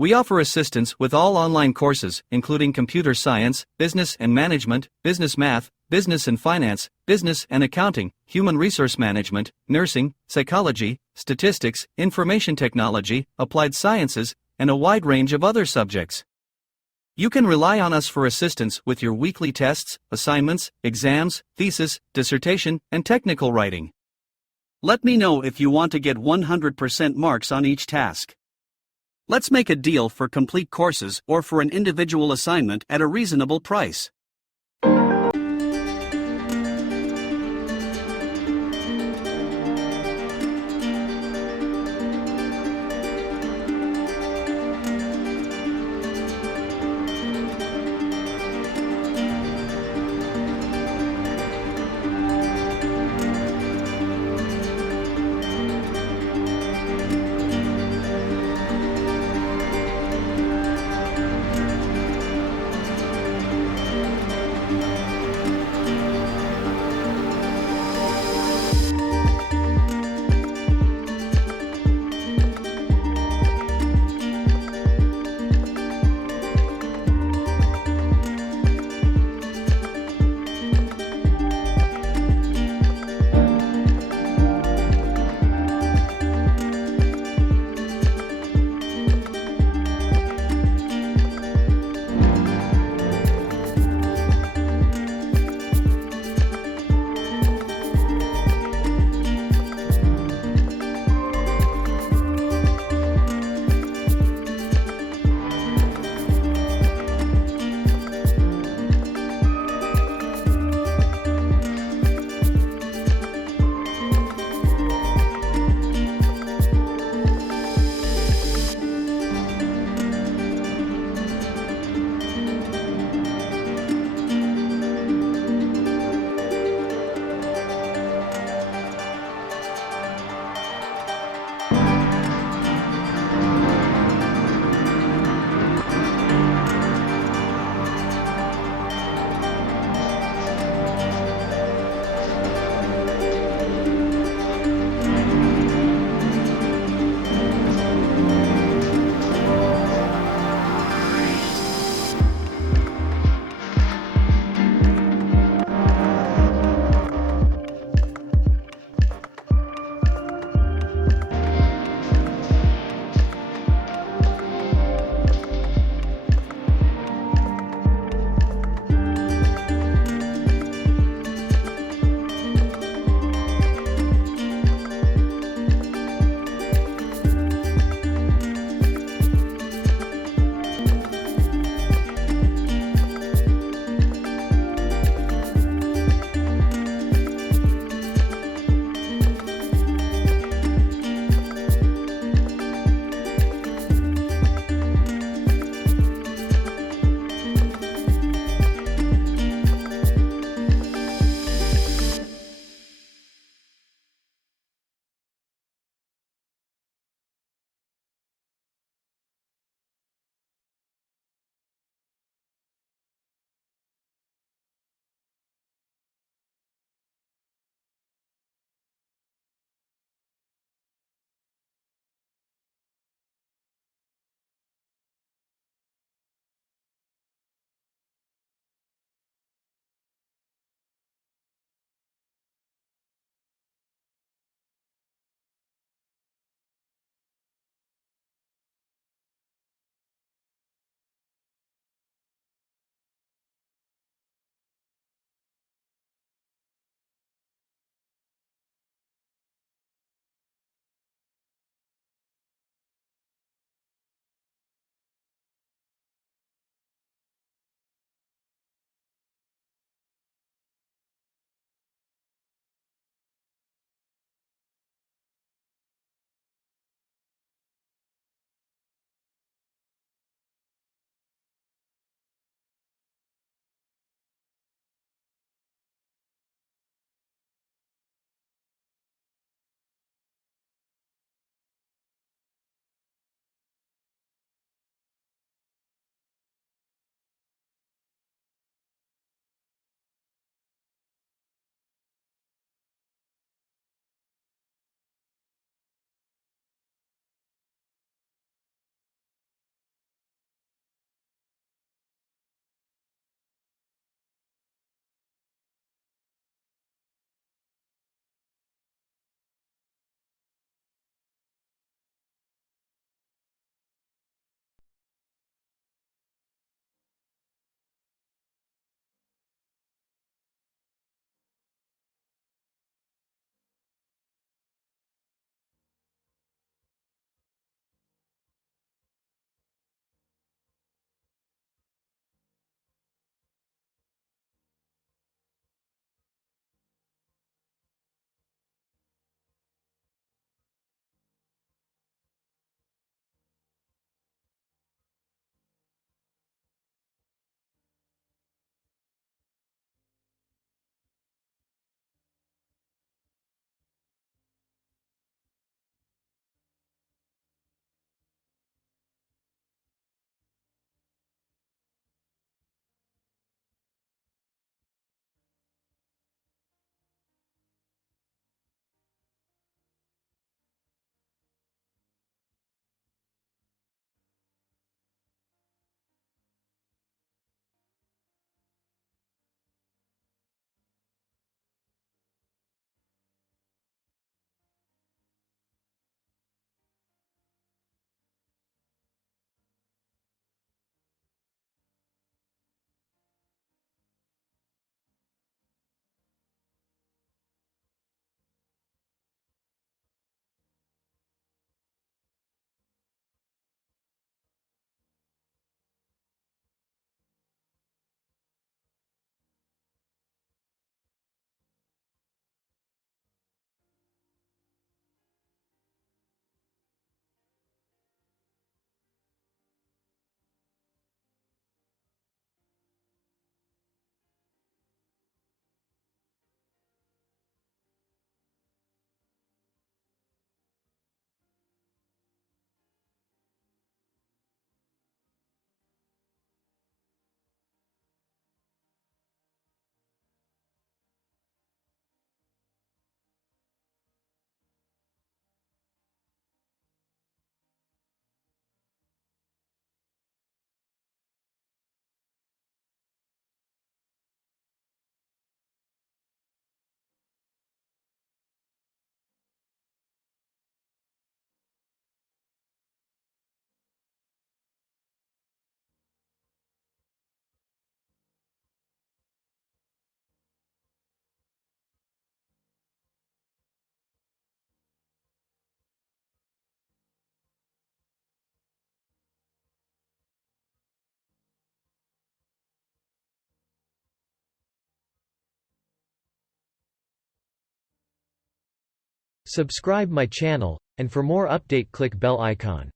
We offer assistance with all online courses, including computer science, business and management, business math, business and finance, business and accounting, human resource management, nursing, psychology, statistics, information technology, applied sciences, and a wide range of other subjects. You can rely on us for assistance with your weekly tests, assignments, exams, thesis, dissertation, and technical writing. Let me know if you want to get 100% marks on each task. Let's make a deal for complete courses or for an individual assignment at a reasonable price. Subscribe my channel, and for more update click bell icon.